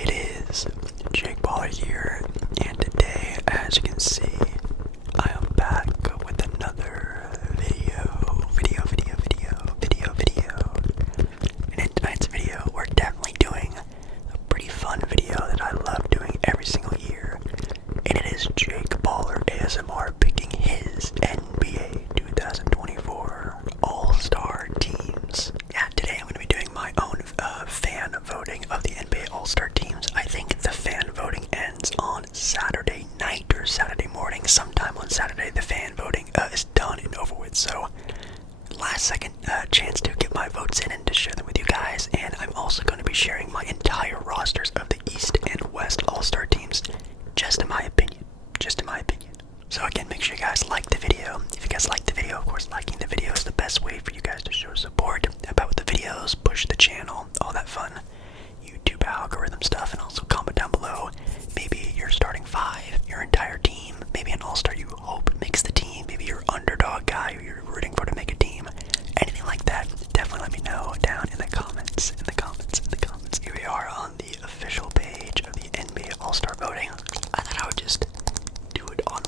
It is Jake Baller here, and today, as you can see, I am back with another video. And in tonight's video, we're definitely doing a pretty fun video that I love doing every single year, and it is Jake Baller ASMR picking his NBA 2024 All-Star teams. Yeah, today I'm going to be doing my own fan voting of the NBA All-Star teams. I think the fan voting ends on Saturday night or Saturday morning. Sometime on Saturday, the fan voting is done and over with. So, last second chance to get my votes in and to share them with you guys. And I'm also going to be sharing my entire rosters of the East and West All-Star teams, just in my opinion. So again, make sure you guys like the video. If you guys like the video, of course, liking the video is the best way for you guys to show support about the videos, push the channel, all that fun YouTube algorithm stuff, and also comment down below maybe your starting five, your entire team, maybe an all-star you hope makes the team, maybe your underdog guy who you're rooting for to make a team, anything like that. Definitely let me know down in the comments. Here we are on the official page of the NBA All-Star voting. I thought I would just do it on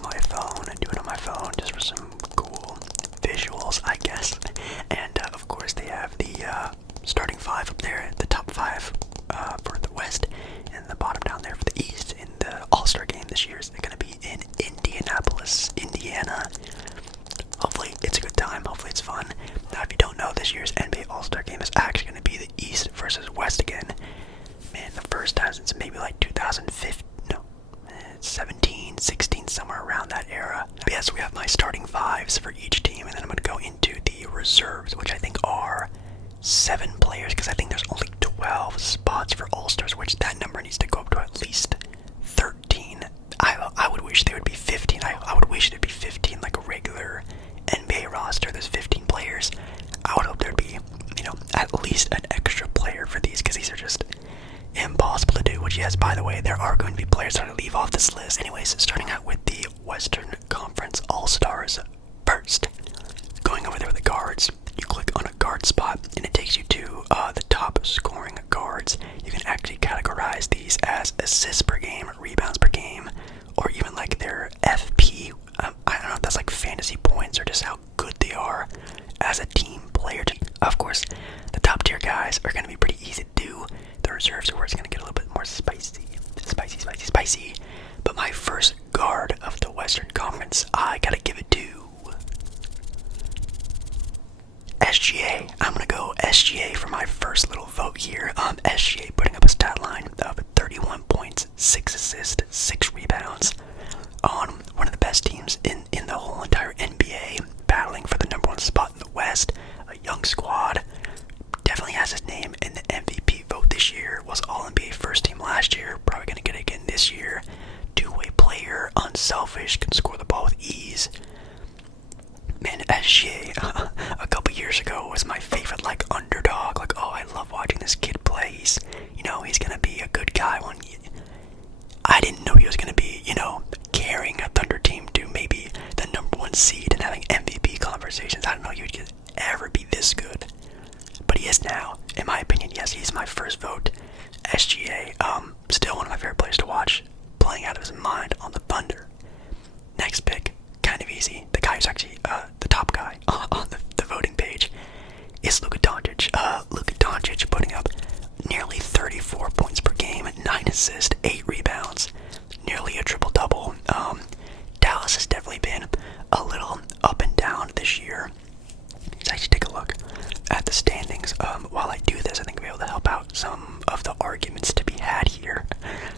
my phone just for some cool visuals, I guess. And of course they have the starting five up there, the top five for the West, and the bottom down there for the East. In the All-Star game this year is going to be in Indianapolis, Indiana. Hopefully it's a good time, hopefully it's fun. Now if you don't know, this year's NBA All-Star game is actually going to be the East versus West again. Man, the first time since maybe like 2015, 17, 16, somewhere around that era. But yes, we have my starting fives for each team, and then I'm going to go into the reserves, which I think are 7 players, because I think there's only 12 spots for All-Stars, which that number needs to go up to at least 13. I would wish there would be 15. I would wish there'd be 15, like a regular NBA roster. There's 15 players. I would hope there'd be, at least an extra player for these, because these are just impossible to do. Which, yes, by the way, there are going to be players that I leave off this list. Anyways, starting out with the Western Conference All-Stars first. Going over there with the guards, you click on a guard spot, and it takes you to the top scoring guards. You can actually categorize these as assists per game, rebounds per game, or even like their FP. I don't know if that's like fantasy points or just how good they are as a team player. Of course, the top tier guys are going to be pretty easy to do. The reserves are where it's going to get a little bit more spicy. But my first guard of the Western Conference, I gotta give it to SGA. I'm gonna go SGA for my first little vote here. SGA putting up a stat line of 31 points, 6 assists, 6 rebounds on one of the best teams in the whole entire NBA, battling for the number 1 spot in the West. A young squad. Definitely has his name in the MVP vote this year. Was All-NBA first team last year. Probably gonna get it again this year. Two-way player, unselfish, can score the ball with ease. Man, SGA, a couple years ago was my favorite, like, underdog. Like, oh, I love watching this kid play. He's gonna be a good guy. I didn't know he was gonna be, carrying a Thunder team to maybe the number 1 seed and having MVP conversations. I don't know he would ever be this good. But he is now, in my opinion. Yes, he's my first vote. SGA, still one of my favorite players to watch, playing out of his mind on the Thunder. Next pick, kind of easy. The guy who's actually the top guy on the voting page is Luka Doncic. Luka Doncic putting up nearly 34 points per game, 9 assists, 8 rebounds, nearly a triple-double. Dallas has definitely been a little up and down this year. Let's actually take a look at the standings. While I do this, I think we'll be able to help out some of the arguments to be had here.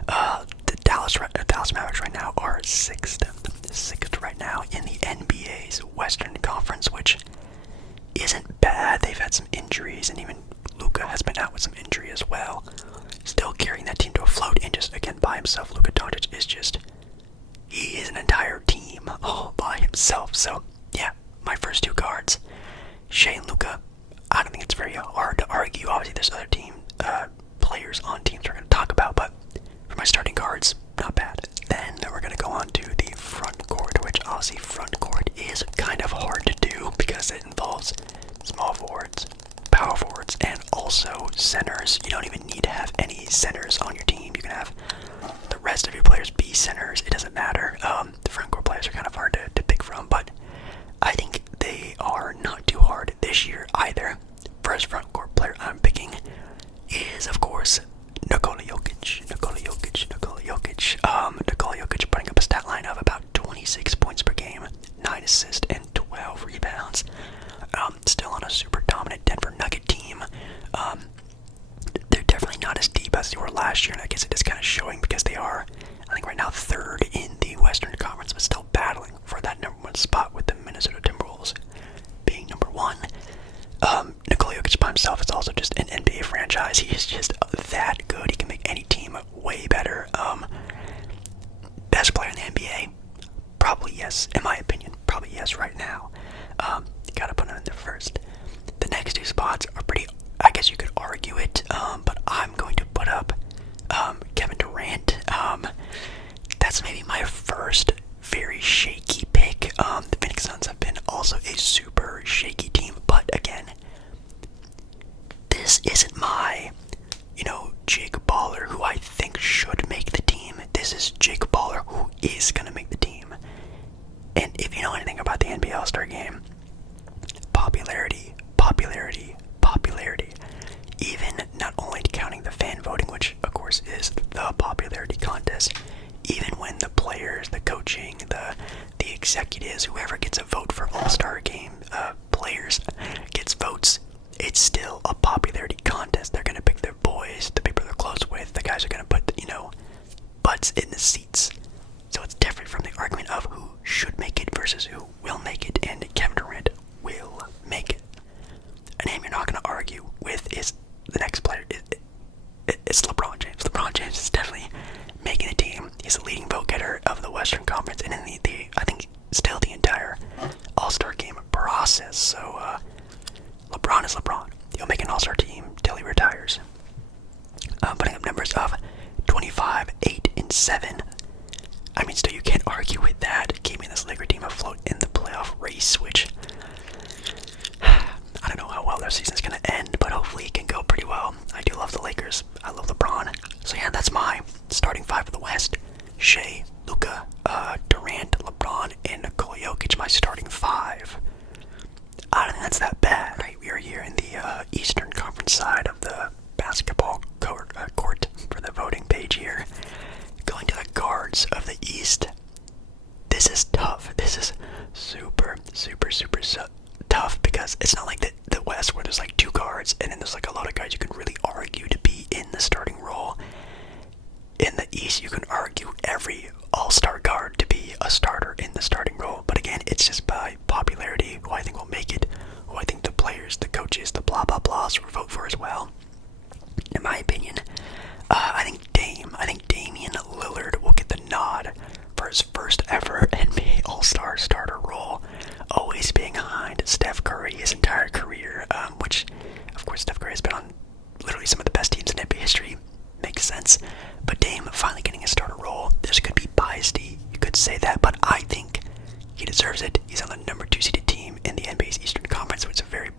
The Dallas Mavericks right now are 6th right now in the NBA's Western Conference, which isn't bad. They've had some injuries, and even Luka has been out with some injury as well. Still carrying that team to a float, and just, again, by himself. Luka Doncic he is an entire team all by himself. So, yeah, my first 2 guards, Shea and Luka. I don't think it's very hard to argue. Obviously, there's other players on teams we're going to talk about, but for my starting guards, not bad. Then we're going to go on to the front court, which obviously front court is kind of hard to do because it involves small forwards, power forwards, and also centers. You don't even need to have any centers on your team. You can have the rest of your players be centers. It doesn't matter. The front court players are kind of hard to pick from, but I think they are not too hard this year either. First front court player I'm picking is, of course, Nikola Jokic. Nikola Jokic putting up a stat line of about 26 points per game, 9 assists, and 12 rebounds. Still on a super dominant Denver Nugget team. They're definitely not as deep as they were last year, and I guess it is kind of showing because they are, I think right now, third in the Western Conference, but still battling for that number one spot with the Minnesota Timberwolves being number one. Nikola Jokic by himself is also just an NBA franchise. He is just that good. He can make any team way better. Best player in the NBA? Probably yes, in my opinion. Probably yes right now. Gotta put him in there first. The next two spots are pretty, I guess you could argue it, but I'm going to put up Kevin Durant. That's maybe my first very shaky pick. The Phoenix Suns have been also a super shaky team, but again, this isn't my, Jake Baller who I think should make the team. This is Jake Baller who is going to make the team. And if you know anything about the NBA All-Star Game, popularity. Even not only counting the fan voting, which of course is the popularity contest, even when the players, the coaching, the executives, whoever gets a vote for All-Star Game players gets votes, it's still a popularity contest. They're going to pick their boys, the people they're close with, the guys are going to put, butts in the seats. So it's different from the argument of who should make it versus who will make it, and Kevin Durant will make it. A name you're not going to argue with is the next player. It's LeBron James. LeBron James is definitely making the team. He's the leading vote getter of the Western Conference and in the I think still the entire All-Star Game process. So LeBron is LeBron. He'll make an All-Star team till he retires. Putting up numbers of 25, 8, and 7. I mean, still you can't argue with that. Keeping this Laker team afloat in the playoff race, which I don't know how well their season's going to end, but hopefully it can go pretty well. I do love the Lakers. I love LeBron. So yeah, that's my starting five for the West. Shea, Luka, Durant, LeBron, and Nikola Jokic, my starting five. I don't think that's that bad. Right, we are here in the Eastern Conference side of the basketball court for the voting page here. Going to the guards of the East. This is tough. This is super tough because it's not like the West where there's like two guards and then there's like a lot of guys you can really argue to be in the starting role. In the East, you can argue every all-star guard to be a starter in the starting role. But again, it's just by popularity, who I think will make it, who I think the players, the coaches, the blah blah blahs will vote for as well. In my opinion, I think Damian Lillard will get the nod for his first ever NBA All-Star starter role, always being behind Steph Curry his entire career, which, of course, Steph Curry has been on literally some of the best teams in NBA history. Makes sense. But Dame finally getting a starter role. This could be biased, you could say that, but I think he deserves it. He's on the number 2 seeded team in the NBA's Eastern Conference, so it's a very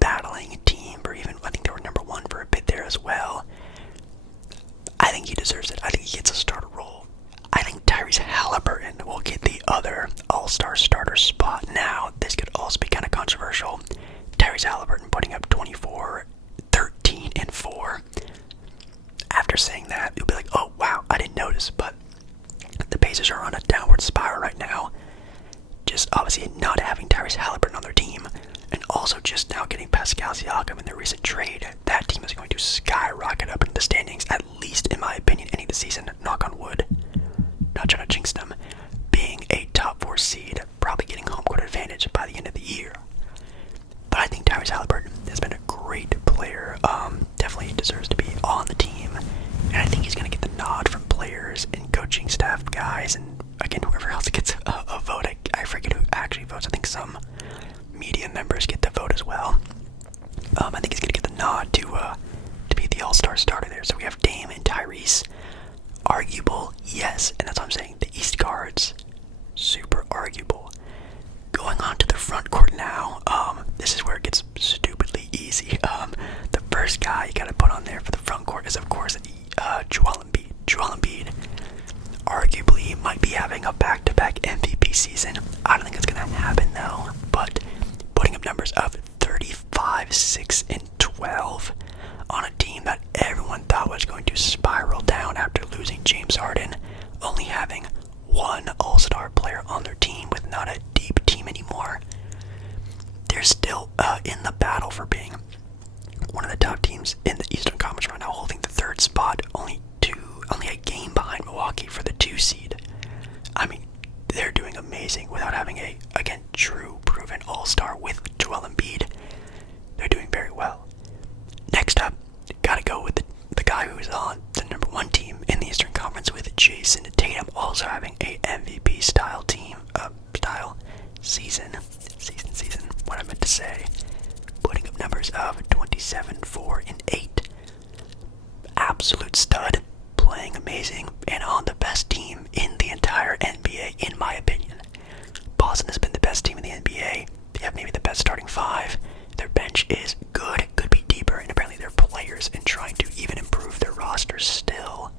battling team, or even I think they were number 1 for a bit there as well. I think he deserves it. I think he gets a starter role. I think Tyrese Halliburton will get the other All-Star starter spot. Now, this could also be kind of controversial. Tyrese Halliburton putting up 24, 13, and 4. After saying that, you'll be like, oh wow, I didn't notice, but the Pacers are on a downward spiral right now. Just obviously not having Tyrese Halliburton on their team, and also just now getting Pascal Siakam in their recent trade. That team is going to skyrocket up in the standings, at least in my opinion, end of the season, knock on wood. Not trying to jinx them, being a top 4 seed, probably getting home court advantage by the end of the year. But I think Tyrese Halliburton has been a great player, definitely deserves to be on the team, and I think he's going to get the nod from players and coaching staff guys, and again, whoever else gets a vote. I forget who actually votes. I think some media members get the vote as well. I think he's going to get the nod to be the all-star starter there. So we have Dame and Tyrese. Arguable, yes, and that's what I'm saying. The East guards, super arguable. Going on to the front court now, this is where it gets stupidly easy. The first guy you gotta put on there for the front court is, of course, Joel they're still in the battle for being one of the top teams in the Eastern Conference right now, holding the 3rd spot, only a game behind Milwaukee for the 2 seed. I mean, they're doing amazing without having a, again, true proven all-star with Joel Embiid. They're doing very well. Next up, gotta go with the guy who is on the number 1 team in the Eastern Conference with Jason Tatum, also having a MVP style season, what I meant to say, putting up numbers of 27, 4, and 8. Absolute stud, playing amazing, and on the best team in the entire NBA, in my opinion. Boston has been the best team in the NBA. They have maybe the best starting 5. Their bench is good, could be deeper, and apparently they're players and trying to even improve their roster still.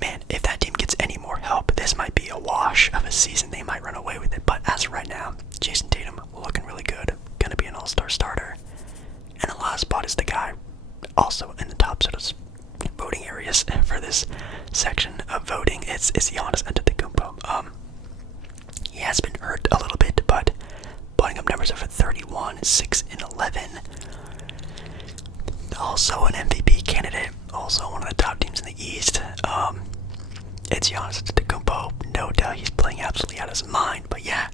Man, if that team gets any more help, this might be a wash of a season. They might run away with it, but as of right now, Jason Tatum looking really good, gonna be an all-star starter. And the last spot is the guy also in the top sort of voting areas for this section of voting. It's Giannis Antetokounmpo. He has been hurt a little bit, but putting up numbers of 31, 6, and 11. Also an MVP candidate, also one of the top teams in the East. It's Giannis Antetokounmpo. No doubt he's playing absolutely out of his mind. But yeah,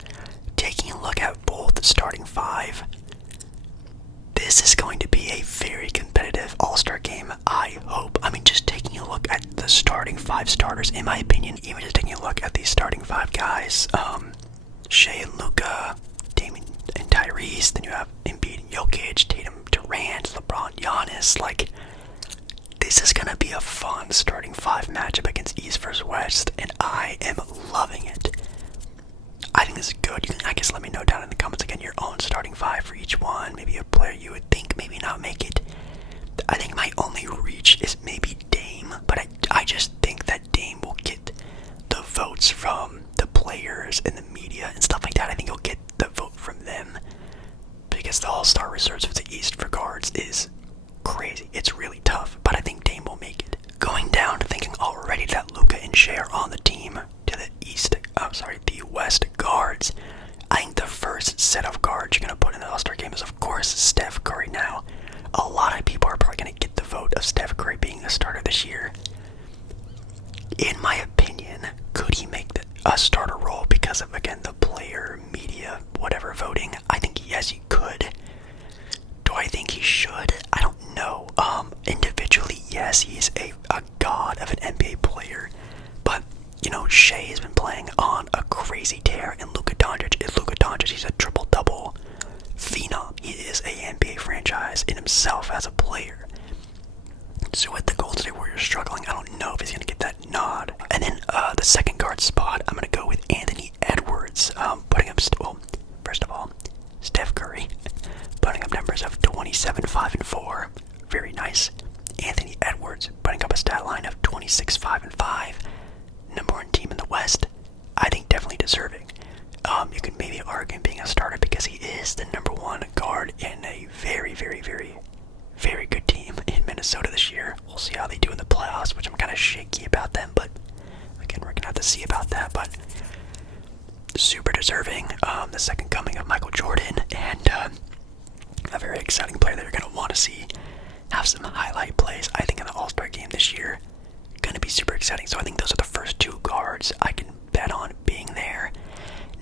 taking a look at both the starting 5, this is going to be a very competitive all-star game, I hope. I mean, just taking a look at the starting 5 starters, in my opinion, even just taking a look at these starting 5 guys, Shea and Luka, Damian and Tyrese, then you have Embiid and Jokic, Tatum, Durant, LeBron, Giannis. Like, this is going to be a fun starting 5 matchup against East versus West, and I am loving it. I think this is good. You can, I guess, let me know down in the comments again your own starting 5 for each one. Maybe a player you would think maybe not make it. I think my only reach is maybe Dame, but I just think that Dame will get the votes from the players and the media and stuff like that. I think he'll get the vote from them because the all-star reserves for the East for guards is crazy. It's really tough, but I think Dame will make it. Going down to thinking already that Luka and Shea are on the team to the the West guards. I think the first set of guards you're going to put in the All-Star game is, of course, Steph Curry. Now, a lot of people are probably going to get the vote of Steph Curry being the starter this year. In my opinion, could he make a starter role because of, again, the player, media, whatever voting? I think yes, he could. Do I think he should? I don't know. Individually, yes, he's a god of an NBA player. But, you know, Shea has been playing on a crazy tear, and Luka Doncic is Luka Doncic. He's a triple-double phenom. He is a NBA franchise in himself as a player. So with the Golden State Warriors struggling, I don't know if he's going to get that nod. And then the second guard spot, I'm going to go with Anthony Edwards, putting up, first of all, Steph Curry, putting up numbers of 27, 5, and 4. Very nice. Anthony Edwards putting up a stat line of 26, 5, and 5. Number 1 team in the West. I think definitely deserving. You can maybe argue being a starter because he is the number 1 guard in a very, very, very, very good team in Minnesota this year. We'll see how they do in the playoffs, which I'm kind of shaky about them, but again, we're going to have to see about that. But super deserving. The second coming of Michael Jordan, and a very exciting player that you're going to want to see have some highlight plays, I think, in the All-Star game this year. Going to be super exciting. So I think those are the first 2 guards I can bet on being there.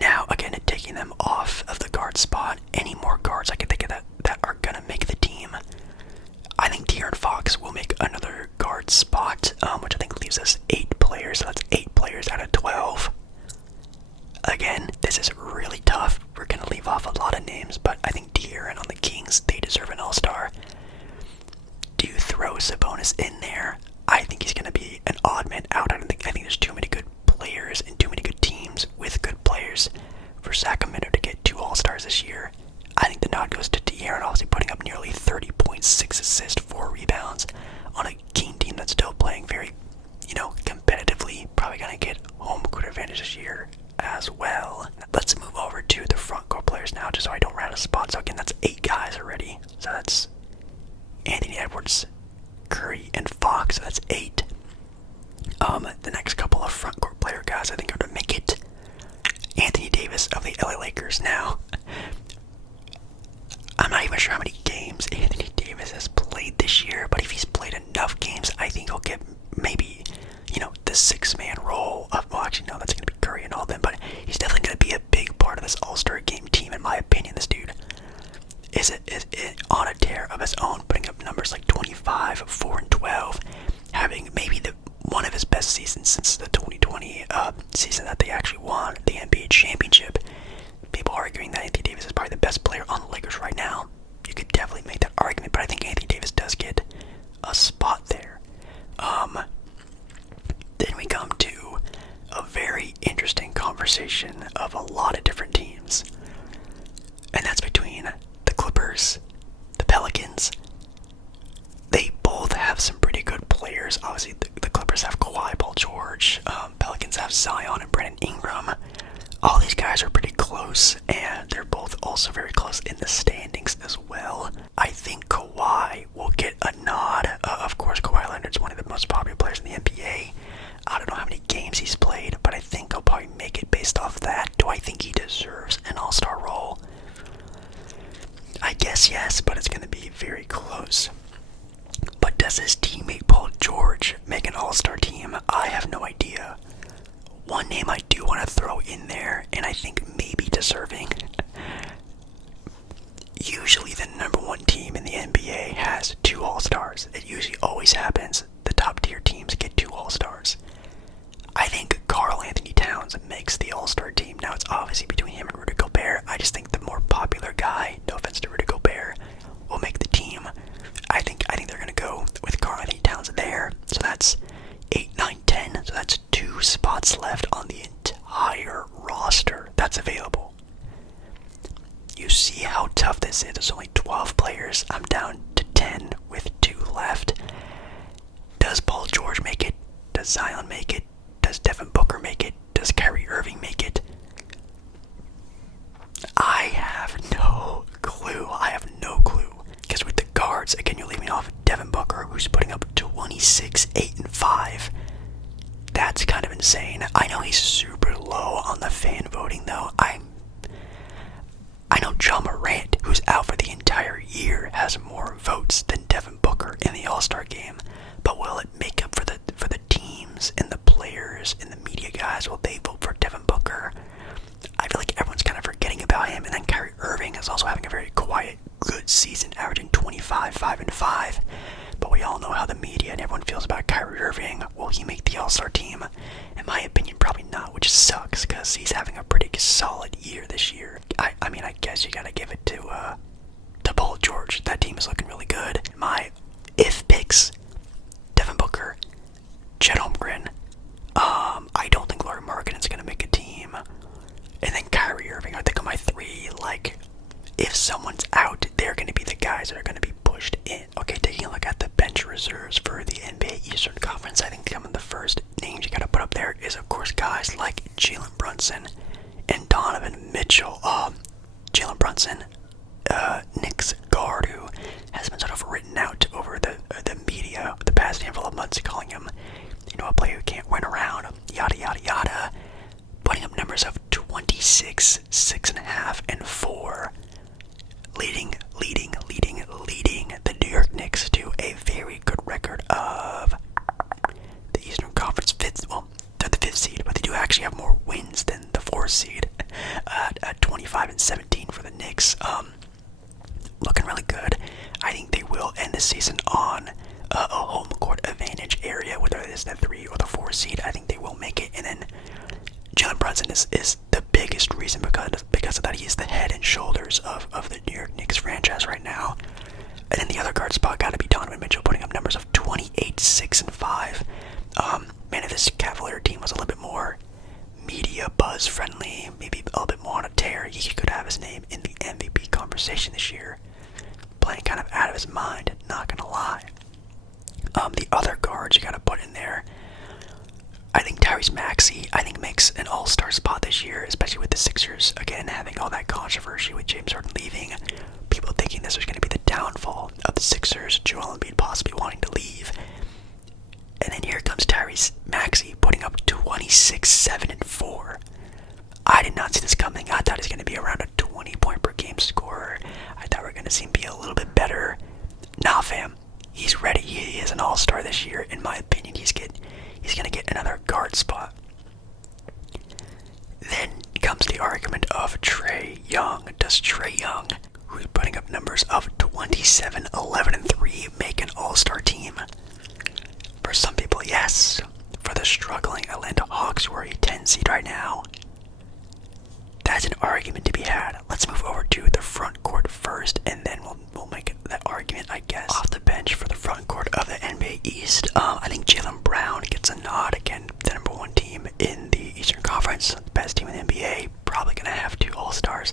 Now, again, taking them off of the guard spot, any more guards I can think of that are going to make the team. I think De'Aaron Fox will make another guard spot, which I think leaves us 8 players. So that's 8 players out of 12. Again, this is really tough. We're going to leave off a lot of names, but I think De'Aaron on the Kings, they deserve an all-star. Do you throw Sabonis in there? I think he's going to be an odd man out. I think there's too many good players and too many good teams with good players for Sacramento to get 2 all-stars this year. I think the nod goes to De'Aaron, obviously putting up nearly 30 points, 6 assists, 4 rebounds on a King team that's still playing very, competitively. Probably going to get home court advantage this year as well. Let's move over to the front court players now, just so I don't run out of spots. So again, that's 8 guys already. So that's Anthony Edwards, Curry, and Fox. So that's 8. The next couple of front court player guys I think are to make it. Anthony Davis of the LA Lakers. Now, best player on the Lakers right now. You could definitely make that argument, but I think Anthony Davis does get a spot there. Then we come to a very interesting conversation of a lot of different teams. And that's between the Clippers, the Pelicans. They both have some pretty good players. Obviously, the Clippers have Kawhi, Paul George. Pelicans have Zion and Brandon Ingram. All these guys are pretty close, and they're both also very close in the standings as well. I think Kawhi will get a nod. Of course, Kawhi Leonard's one of the most popular players in the NBA. I don't know how many games he's played, but I think he'll probably make it based off that. Do I think he deserves an all-star role? I guess yes, but it's going to be very close. But does his teammate Paul George make an all-star team? I have no idea. One name I do want to throw in there, and I think maybe deserving. Usually the number one team in the NBA has 2 all-stars. It usually always happens. The top tier teams get 2 all-stars. I think Karl Anthony Towns makes the all-star team. Now it's obviously between him and Rudy Gobert. I just think the more popular guy, no offense to Rudy Gobert, will make the team. I think they're going to go with Karl Anthony Towns there. So that's 8, 9, 10. So that's 2 spots left on the entire roster that's available. You see how tough this is. There's only 12 players. I'm down to 10 with 2 left. Does Paul George make it? Does Zion make it? Does Devin Booker make it? Does Kyrie Irving make it? I have no clue. Because with the guards, again, you're leaving off Devin Booker, who's putting up 26, 8, and 5. That's kind of insane. I know he's super low on the fan voting, though. I know John Morant, who's out for the entire year, has more votes than Devin Booker in the All-Star game. But will it make up for the teams and the players and the media guys? Will they vote for Devin Booker? I feel like everyone's kind of forgetting about him. And then Kyrie Irving is also having a very quiet, good season, averaging 25, 5, and 5. But we all know how the media and everyone feels about Kyrie Irving. Will he make the All-Star team? In my opinion, probably not, which sucks because he's having a pretty solid year this year. I mean, I guess you gotta give it to Paul George. That team is looking really good. My if picks: Devin Booker, Chet Holmgren. I don't think Lauri Markkanen's gonna make a team. And then Kyrie Irving, I think on my 3, like, if someone's out, they're going to be the guys that are going to be pushed in. Okay, taking a look at the bench reserves for the NBA Eastern Conference, I think some of the first names you got to put up there is, of course, guys like Jalen Brunson and Donovan Mitchell. Jalen Brunson, Knicks guard, who has been sort of written out over the media the past handful of months, calling him, a player who can't win around, yada, yada, yada. Putting up numbers of 26, 6.5, and 4. Leading the New York Knicks to a very good record of the Eastern Conference 5th. Well, they're the 5th seed, but they do actually have more wins than the 4th seed at 25 and 17 for the Knicks. Looking really good. I think they will end the season on a home court advantage area, whether it is the 3 or the 4 seed. I think they will make it, and then Jalen Brunson is the biggest reason because of that. He is the head and shoulders of the New York Knicks franchise right now. And then the other guard spot got to be Donovan Mitchell, putting up numbers of 28, 6, and 5. Man, if this Cavalier team was a little bit more media buzz friendly, maybe a little bit more on a tear, he could have his name in the MVP conversation this year. Playing kind of out of his mind, not gonna lie. The other guards you got to put in there, I think Tyrese Maxey, makes an all-star spot this year, especially with the Sixers, again, having all that controversy with James Harden leaving, people thinking this was going to be the downfall of the Sixers, Joel Embiid possibly wanting to leave. And then here comes Tyrese Maxey putting up 26, 7, and 4. I did not see this coming. I thought he was going to be around a 20-point per game scorer. I thought we were going to see him be a little bit better. Nah, fam. He's ready. He is an all-star this year. In my opinion, he's going to get another guard spot. Then comes the argument of Trae Young. Does Trae Young, who's putting up numbers of 27, 11, and 3, make an all-star team? For some people, yes. For the struggling Atlanta Hawks, who are a 10 seed right now, that's an argument to be had. Let's move over to the front court first, and then we'll make that argument, I guess. Off the bench for the front court of the NBA East, I think Jaylen Brown gets a nod. Again, the number one team in the Eastern Conference, the best team in the NBA, probably going to have 2 All-Stars.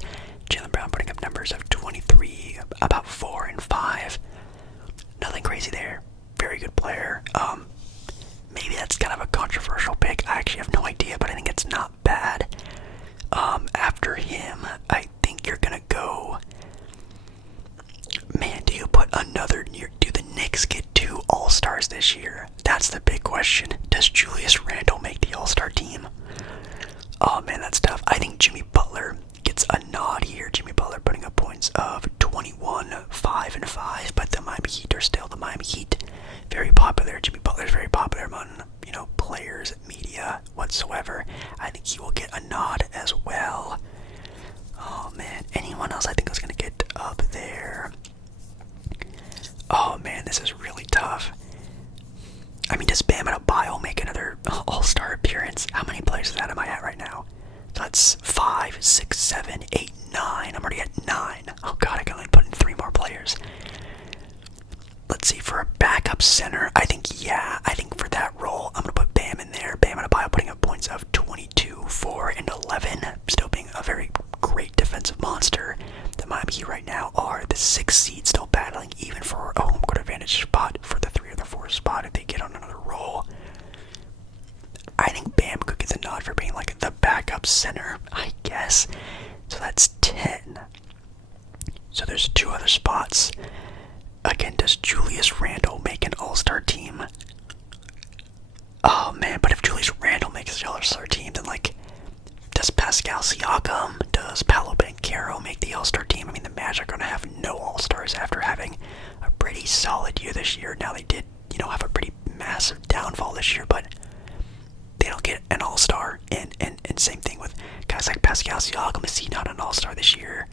Jaylen Brown putting up numbers of 23, about 4 and 5. Nothing crazy there. Very good player. Maybe that's kind of a controversial pick. I actually have no idea, but I think it's not bad. After him, I think you're gonna go. Man, do you put another? Do the Knicks get 2 All-Stars this year? That's the big question. Does Julius Randle make the All-Star team? Oh man, that's tough. I think Jimmy Butler gets a nod here. Jimmy Butler putting up points of 21, 5 and 5, but the Miami Heat are still the Miami Heat. Very popular. Jimmy Butler is very popular among, players, media, whatsoever. I think he will get a nod as well. Oh man, anyone else I think is gonna get up there? Oh man, this is really tough. I mean, does Bam Adebayo make another All-Star appearance? How many players am I at right now? So that's 5, 6, 7, 8, 9. I'm already at 9. Oh god, I can only put in 3 more players. Let's see, for a backup center, I think for that role, I'm going to put Bam in there. Bam Adebayo putting up points of 22, 4, and 11. Still being a very great defensive monster. The Miami Heat right now are the 6th seed, still battling even for a home court advantage spot for the 3 or the 4 spot if they get on another roll. I think Bam could get the nod for being like the backup center, I guess. So that's 10. So there's 2 other spots. Again, does Julius Randle make an All-Star team? Oh man, but if Julius Randle makes the All-Star team, then does Pascal Siakam, does Paolo Banchero make the All-Star team? I mean, the Magic are going to have no All-Stars after having a pretty solid year this year. Now they did, have a pretty massive downfall this year, but they don't get an All-Star. And same thing with guys like Pascal Siakam. Is he not an All-Star this year?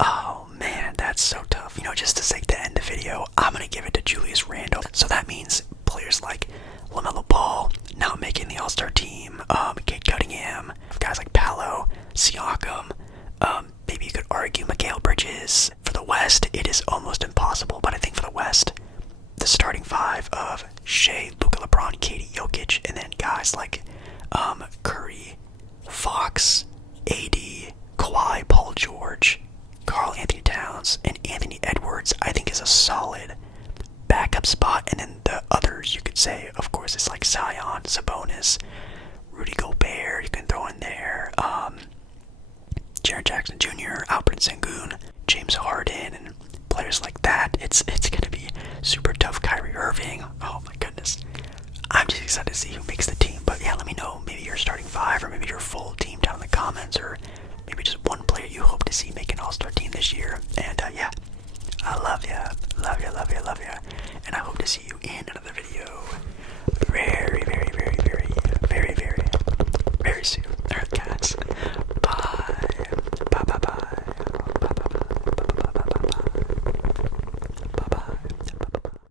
Oh man, that's so tough. Just to sake to end the video, I'm going to give it to Julius Randle. So that means players like LaMelo Ball not making the All-Star team, Cade Cunningham, guys like Paolo, Siakam, maybe you could argue Mikal Bridges. For the West, it is almost impossible, but I think for the West, the starting 5 of Shea, Luka, LeBron, KD, Jokic, and then guys like Curry, Fox, AD, Kawhi, Paul George, Karl Anthony Towns, and Anthony Edwards, I think is a solid backup spot. And then the others you could say, of course, it's like Zion, Sabonis, Rudy Gobert, you can throw in there, Jaren Jackson Jr., Alperen Sengun, James Harden, and players like that. It's going to be super tough. Kyrie Irving, oh my goodness. I'm just excited to see who makes the team. But yeah, let me know maybe your starting 5 or maybe your full team down in the comments, or maybe just one player you hope to see make an All-Star team this year. And yeah, I love ya. And I hope to see you in another video very, very, very, very, very, very, very soon. Alright,